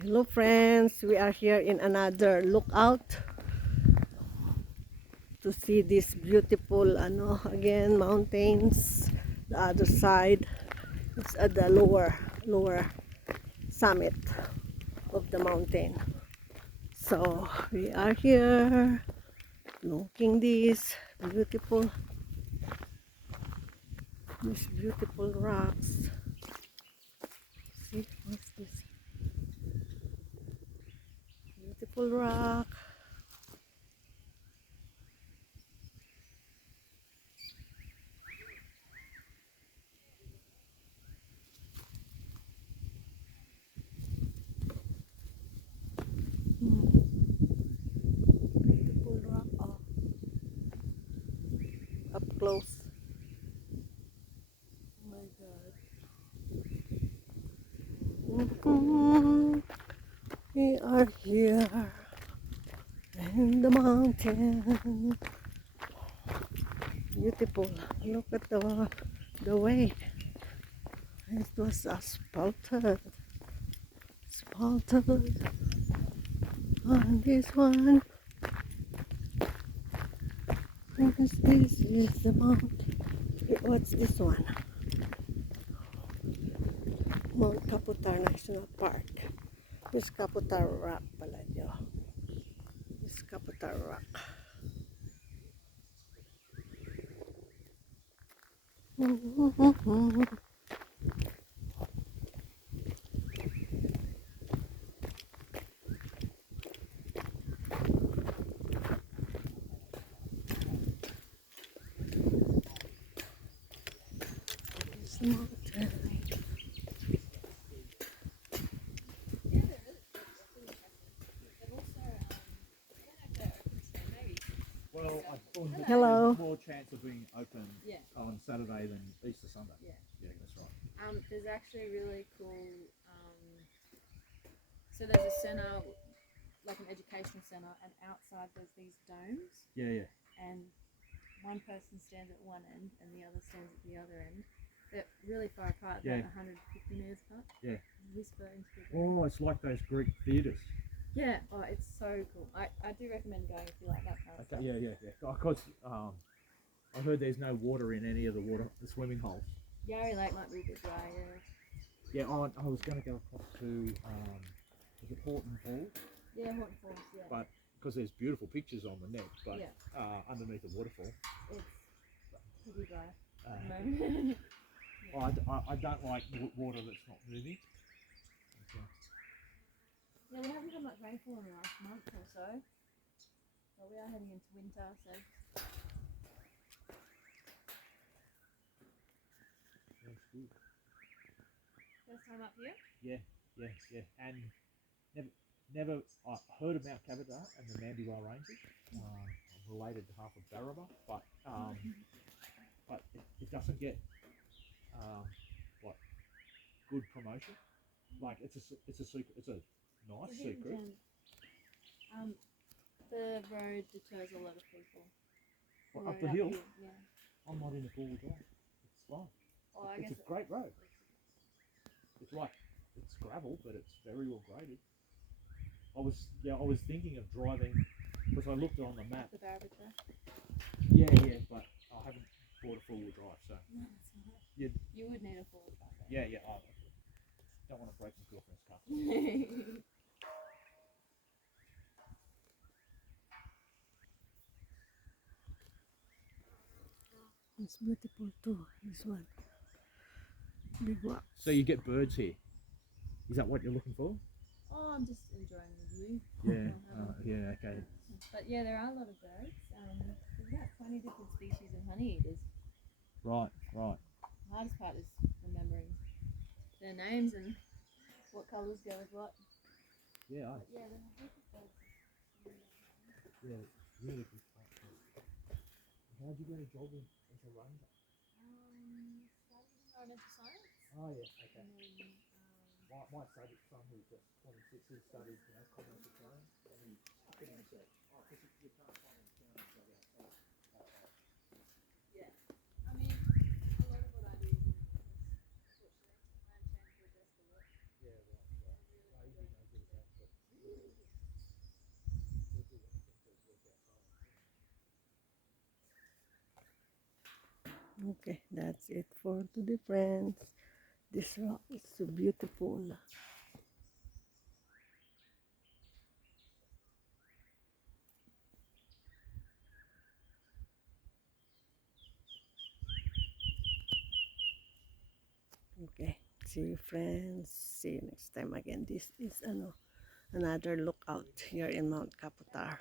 Hello friends, we are here in another lookout to see this beautiful again mountains. The other side is at the lower summit of the mountain. So we are here looking these beautiful rocks. See, what's this? Beautiful rock. Beautiful rock. Oh, up close. Oh my God. We are here in the mountain. Beautiful. Look at the way. It was asphalted. Asphalted on this one. This is the mountain. What's this one? Mount Kaputar National Park. This Kaputar Rock pala nyo. This Kaputar Rock. This mountain. Well, I thought that Hello. there's more chance of being open on Saturday than Easter Sunday. Yeah. Yeah, that's right. There's actually really cool. So there's a center, like an education center, and outside there's these domes, Yeah, yeah. and one person stands at one end and the other stands at the other end. They're really far apart, Yeah. about 150 meters apart. Yeah. Whisper into the Oh, it's like those Greek theatres. Yeah, oh, it's so cool. I do recommend going if you like that kind of Okay, stuff. yeah. Because I heard there's no water in any of the swimming holes. Yarry Lake might be a bit dry, yeah. Yeah, I was going to go across to is it Horton Falls? Yeah, Horton Falls, yeah. But because there's beautiful pictures on the net, but Yeah. underneath the waterfall. It's pretty dry Uh, at the moment. I don't like water that's not moving. Okay. Yeah, we haven't had much rainfall in the last month or so. But we are heading into winter, so. That's good. First time up here? Yeah. And never I heard about Kaputar and the Mandurah Ranges. I'm related to half of Barraba, but it doesn't get like good promotion. Like it's a secret. It's a nice It's a hidden secret. gem. The road deters a lot of people. But The up road the hill, here, yeah. I'm not in a four-wheel drive. It's fine. Oh, I It's guess a great road. It's gravel, but it's very well graded. I was thinking of driving because I looked on the map. the Baraboo track. Yeah, but I haven't bought a four-wheel drive, so No, that's all right. Yeah. You would need a full car. yeah. I don't want to break my girlfriend's car. It's beautiful too, this one. Big rock. So you get birds here. Is that what you're looking for? Oh, I'm just enjoying the view. Yeah. Okay. But yeah, there are a lot of birds. There's about 20 different species of honey eaters. Right. The hardest part is remembering their names and what colours go with what. Yeah. But yeah, there are a heap of birds. Yeah. Really good spot. How'd you get a job as a ranger? Studied environmental science. Oh yeah. Okay. And then, My son who's just 26, he studied commercial planning, and he couldn't say, because you can't find accountants that outside. yeah. I mean, a lot of what I do is in the office, unfortunately. I'm changed to a desk a lot. Yeah, right. No, you do no good at Okay, that's it for today, friends. This rock is so beautiful. Okay, see you, friends. See you next time again. This is another lookout here in Mount Kaputar.